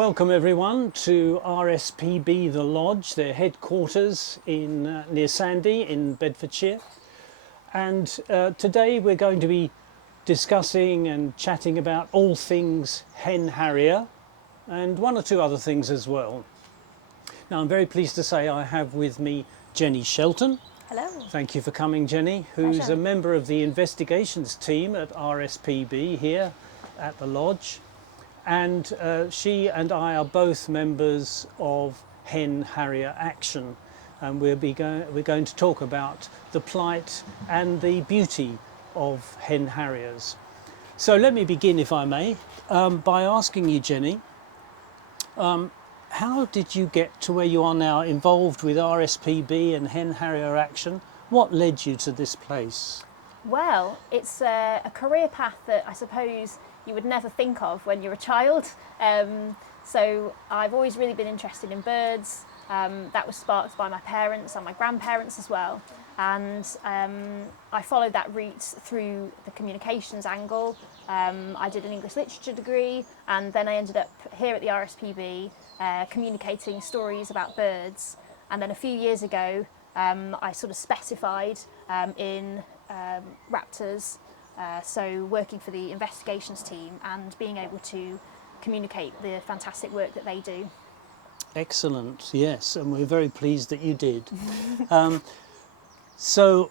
Welcome everyone to RSPB The Lodge, their headquarters in near Sandy in Bedfordshire. And today we're going to be discussing and chatting about all things Hen Harrier and one or two other things as well. Now I'm very pleased to say I have with me Jenny Shelton. Hello. Thank you for coming, Jenny, who's Pleasure. a member of the investigations team at RSPB here at the Lodge. And she and I are both members of Hen Harrier Action, and we're going to talk about the plight and the beauty of hen harriers. So let me begin, if I may, by asking you, Jenny, how did you get to where you are now, involved with RSPB and Hen Harrier Action? What led you to this place? Well, it's a career path that I suppose you would never think of when you're a child. So I've always really been interested in birds. That was sparked by my parents and my grandparents as well. And I followed that route through the communications angle. I did an English literature degree, and then I ended up here at the RSPB communicating stories about birds. And then a few years ago, I sort of specified in raptors, so working for the investigations team and being able to communicate the fantastic work that they do. Excellent, yes, and we're very pleased that you did. So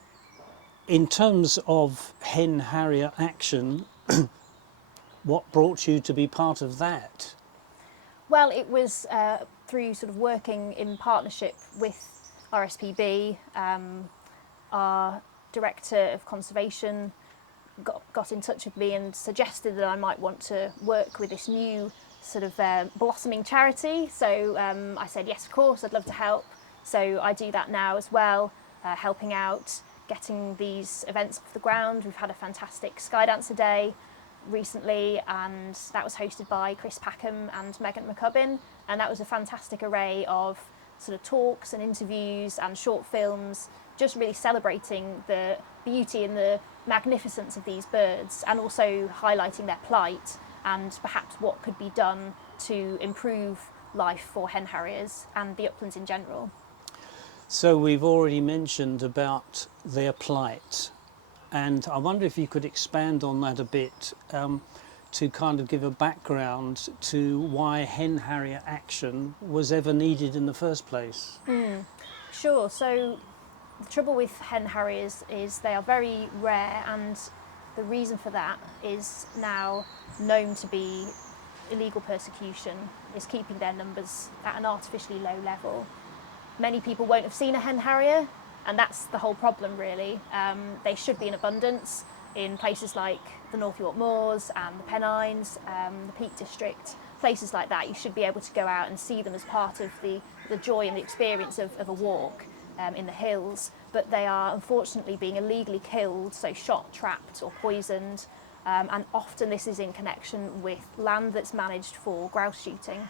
in terms of Hen Harrier Action, what brought you to be part of that? Well, it was through sort of working in partnership with RSPB. Our Director of Conservation got in touch with me and suggested that I might want to work with this new sort of blossoming charity. So I said, yes, of course, I'd love to help. So I do that now as well, helping out, getting these events off the ground. We've had a fantastic Skydancer Day recently, and that was hosted by Chris Packham and Megan McCubbin, and that was a fantastic array of sort of talks and interviews and short films, just really celebrating the beauty and the magnificence of these birds, and also highlighting their plight and perhaps what could be done to improve life for hen harriers and the uplands in general. So we've already mentioned about their plight, and I wonder if you could expand on that a bit, to kind of give a background to why Hen Harrier Action was ever needed in the first place. Sure. So the trouble with hen harriers is they are very rare, and the reason for that is now known to be illegal persecution, is keeping their numbers at an artificially low level. Many people won't have seen a hen harrier, and that's the whole problem really. They should be in abundance in places like the North York Moors and the Pennines, the Peak District, places like that. You should be able to go out and see them as part of the joy and the experience of a walk in the hills, but they are unfortunately being illegally killed, so shot, trapped or poisoned, and often this is in connection with land that's managed for grouse shooting.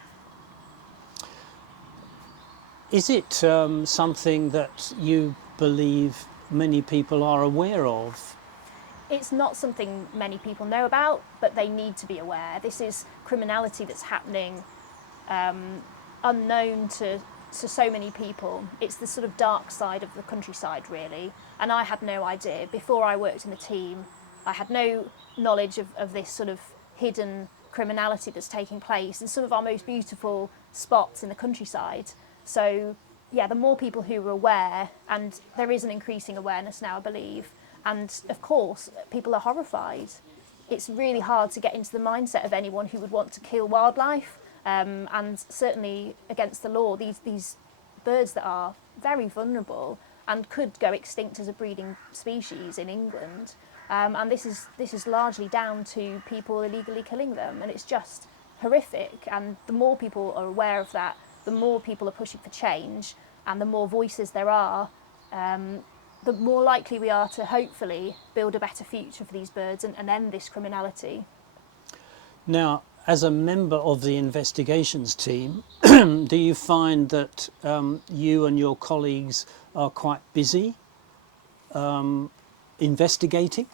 Is it something that you believe many people are aware of? It's not something many people know about, but they need to be aware. This is criminality that's happening unknown to so many people. It's the sort of dark side of the countryside really, and I had no idea. Before I worked in the team, I had no knowledge of this sort of hidden criminality that's taking place in some of our most beautiful spots in the countryside. So yeah, the more people who are aware, and there is an increasing awareness now, I believe, and of course people are horrified. It's really hard to get into the mindset of anyone who would want to kill wildlife, and certainly against the law, these birds that are very vulnerable and could go extinct as a breeding species in England, and this is largely down to people illegally killing them, and it's just horrific. And the more people are aware of that, the more people are pushing for change, and the more voices there are, the more likely we are to hopefully build a better future for these birds and end this criminality. Now, as a member of the investigations team, do you find that you and your colleagues are quite busy investigating?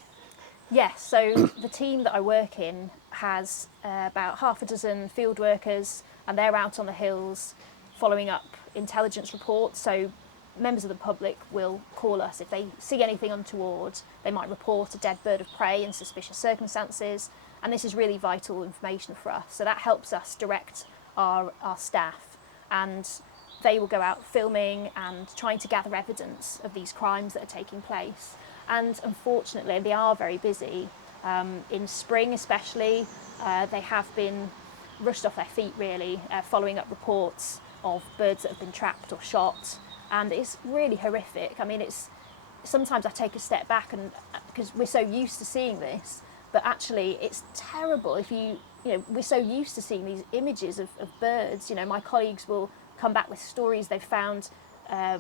Yes, so the team that I work in has about half a dozen field workers and they're out on the hills following up intelligence reports. So members of the public will call us if they see anything untoward. They might report a dead bird of prey in suspicious circumstances, and this is really vital information for us. So that helps us direct our staff, and they will go out filming and trying to gather evidence of these crimes that are taking place. And unfortunately, they are very busy. In spring especially, they have been rushed off their feet really, following up reports of birds that have been trapped or shot, and it's really horrific. I mean, sometimes I take a step back, and because we're so used to seeing this, but actually it's terrible. We're so used to seeing these images of birds. My colleagues will come back with stories they've found a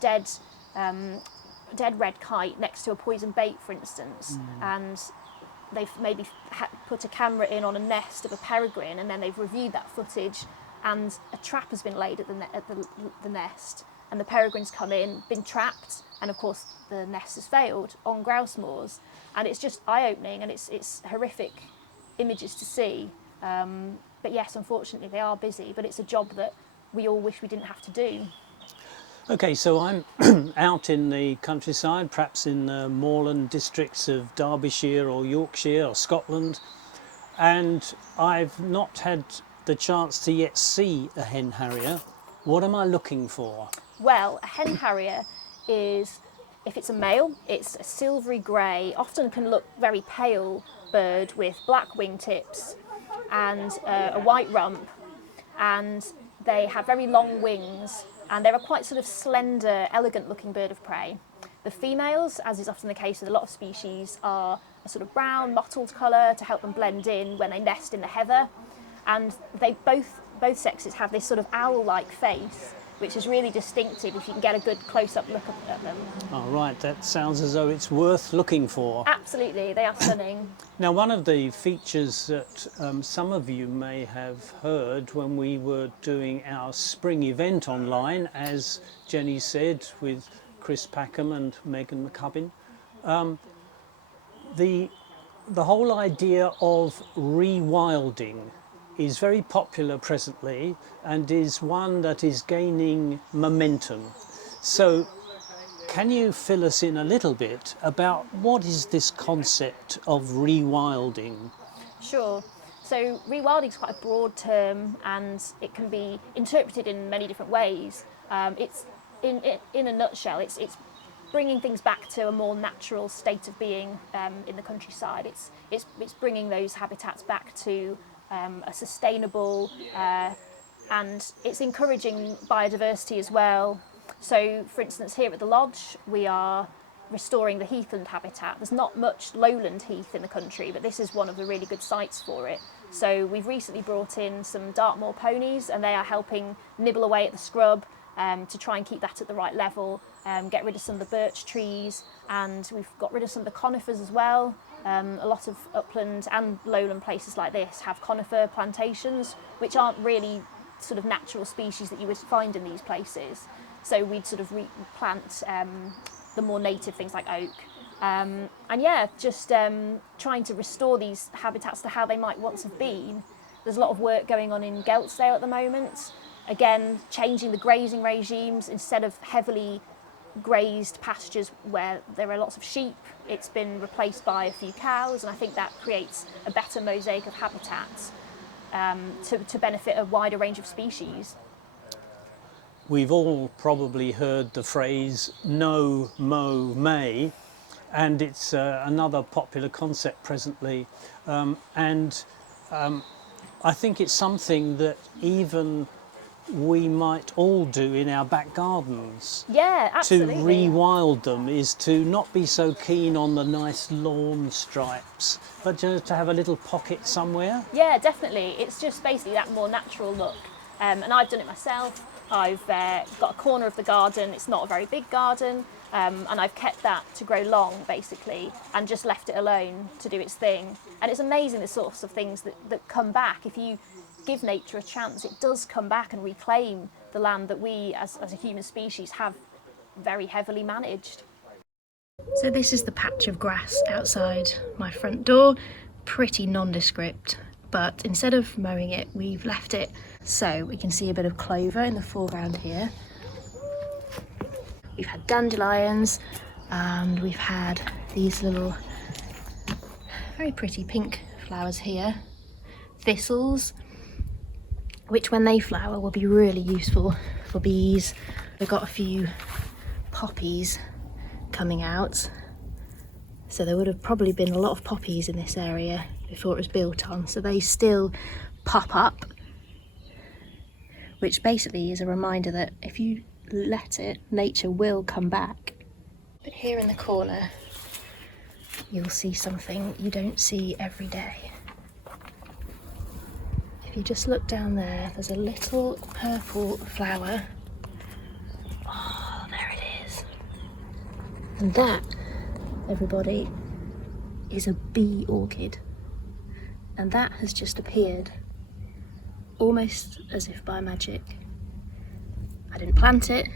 dead red kite next to a poison bait, for instance, and they've maybe put a camera in on a nest of a peregrine, and then they've reviewed that footage, and a trap has been laid at the nest, and the peregrines come in, been trapped, and of course the nest has failed on grouse moors, and it's just eye-opening, and it's horrific images to see. But yes, unfortunately they are busy, but it's a job that we all wish we didn't have to do. Okay, so I'm out in the countryside, perhaps in the moorland districts of Derbyshire or Yorkshire or Scotland, and I've not had the chance to yet see a hen harrier. What am I looking for? Well, a hen harrier is, if it's a male, it's a silvery grey, often can look very pale bird with black wingtips and a white rump, and they have very long wings, and they're a quite sort of slender, elegant looking bird of prey. The females, as is often the case with a lot of species, are a sort of brown, mottled colour to help them blend in when they nest in the heather. And they both sexes have this sort of owl-like face, which is really distinctive if you can get a good close-up look at them. Oh, right, that sounds as though it's worth looking for. Absolutely, they are stunning. Now, one of the features that some of you may have heard when we were doing our spring event online, as Jenny said, with Chris Packham and Megan McCubbin, the whole idea of rewilding is very popular presently and is one that is gaining momentum. So can you fill us in a little bit about what is this concept of rewilding? Sure. So rewilding is quite a broad term, and it can be interpreted in many different ways. It's in a nutshell, it's bringing things back to a more natural state of being in the countryside. It's bringing those habitats back to a sustainable, and it's encouraging biodiversity as well. So, for instance, here at the lodge, we are restoring the heathland habitat. There's not much lowland heath in the country, but this is one of the really good sites for it. So we've recently brought in some Dartmoor ponies, and they are helping nibble away at the scrub to try and keep that at the right level, get rid of some of the birch trees, and we've got rid of some of the conifers as well. A lot of upland and lowland places like this have conifer plantations, which aren't really sort of natural species that you would find in these places. So we'd sort of replant the more native things like oak. And yeah, just trying to restore these habitats to how they might once have been. There's a lot of work going on in Geltsdale at the moment. Again, changing the grazing regimes. Instead of heavily grazed pastures where there are lots of sheep, it's been replaced by a few cows, and I think that creates a better mosaic of habitats to benefit a wider range of species. We've all probably heard the phrase "no mow may," and it's another popular concept presently, and I think it's something that even we might all do in our back gardens. Yeah, absolutely. To rewild them is to not be so keen on the nice lawn stripes, but just to have a little pocket somewhere. Yeah, definitely. It's just basically that more natural look. And I've done it myself. I've got a corner of the garden. It's not a very big garden, and I've kept that to grow long, basically, and just left it alone to do its thing. And it's amazing the sorts of things that come back. If you give nature a chance, it does come back and reclaim the land that we as a human species have very heavily managed. So this is the patch of grass outside my front door, pretty nondescript, but instead of mowing it, we've left it so we can see a bit of clover in the foreground here. We've had dandelions, and we've had these little very pretty pink flowers here, thistles, which when they flower will be really useful for bees. We've got a few poppies coming out, so there would have probably been a lot of poppies in this area before it was built on, so they still pop up, which basically is a reminder that if you let it, nature will come back. But here in the corner you'll see something you don't see every day. If you just look down there, there's a little purple flower. Oh, there it is. And that, everybody, is a bee orchid. And that has just appeared, almost as if by magic. I didn't plant it,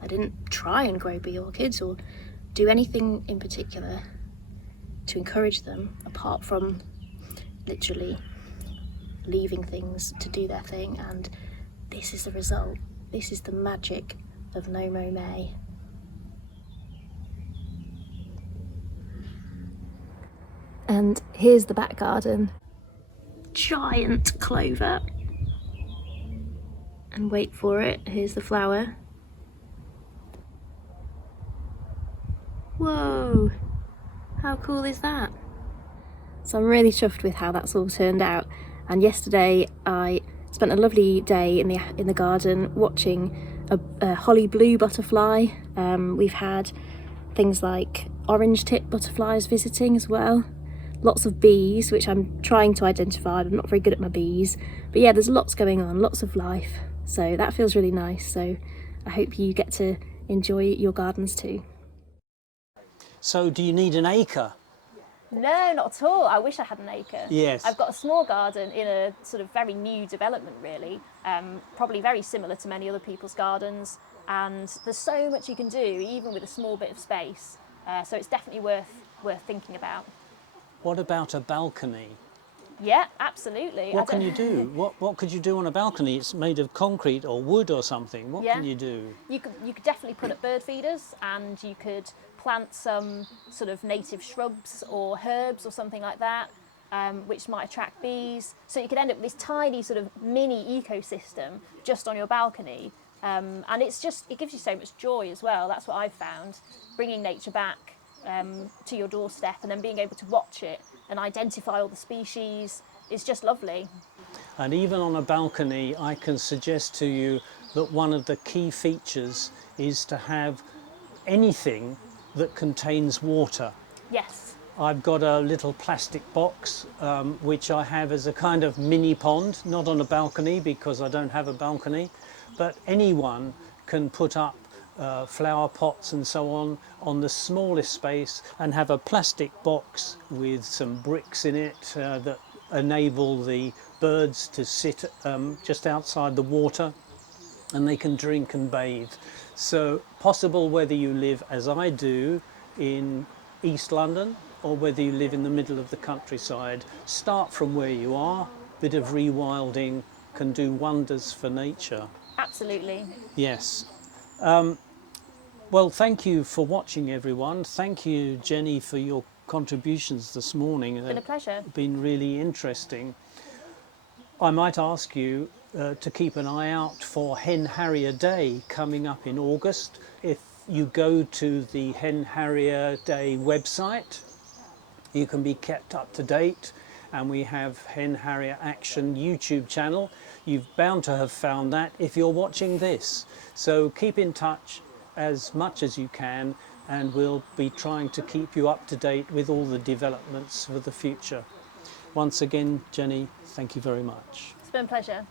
I didn't try and grow bee orchids or do anything in particular to encourage them, apart from literally leaving things to do their thing, and this is the result. This is the magic of No Mow May. And here's the back garden. Giant clover. And wait for it, here's the flower. Whoa, how cool is that? So I'm really chuffed with how that's all turned out. And yesterday I spent a lovely day in the garden watching a holly blue butterfly. We've had things like orange tip butterflies visiting as well. Lots of bees, which I'm trying to identify. I'm not very good at my bees. But yeah, there's lots going on, lots of life. So that feels really nice. So I hope you get to enjoy your gardens too. So do you need an acre? No, not at all. I wish I had an acre. Yes. I've got a small garden in a sort of very new development, really. Probably very similar to many other people's gardens. And there's so much you can do, even with a small bit of space. So it's definitely worth thinking about. What about a balcony? Yeah, absolutely. What can you do? What could you do on a balcony? It's made of concrete or wood or something. What Yeah. can you do? You could definitely put up bird feeders, and you could plant some sort of native shrubs or herbs or something like that, which might attract bees. So you could end up with this tiny sort of mini ecosystem just on your balcony. And it gives you so much joy as well. That's what I've found, bringing nature back to your doorstep and then being able to watch it and identify all the species is just lovely. And even on a balcony, I can suggest to you that one of the key features is to have anything that contains water. Yes. I've got a little plastic box which I have as a kind of mini pond, not on a balcony because I don't have a balcony, but anyone can put up flower pots and so on the smallest space, and have a plastic box with some bricks in it that enable the birds to sit just outside the water, and they can drink and bathe. So possible whether you live, as I do, in East London or whether you live in the middle of the countryside. Start from where you are. Bit of rewilding can do wonders for nature. Absolutely. Yes. Well, thank you for watching, everyone. Thank you, Jenny, for your contributions this morning. It's been a pleasure. Been really interesting. I might ask you to keep an eye out for Hen Harrier Day coming up in August. If you go to the Hen Harrier Day website, you can be kept up to date, and we have Hen Harrier Action YouTube channel. You've bound to have found that if you're watching this. So keep in touch as much as you can, and we'll be trying to keep you up to date with all the developments for the future. Once again, Jenny, thank you very much. It's been a pleasure.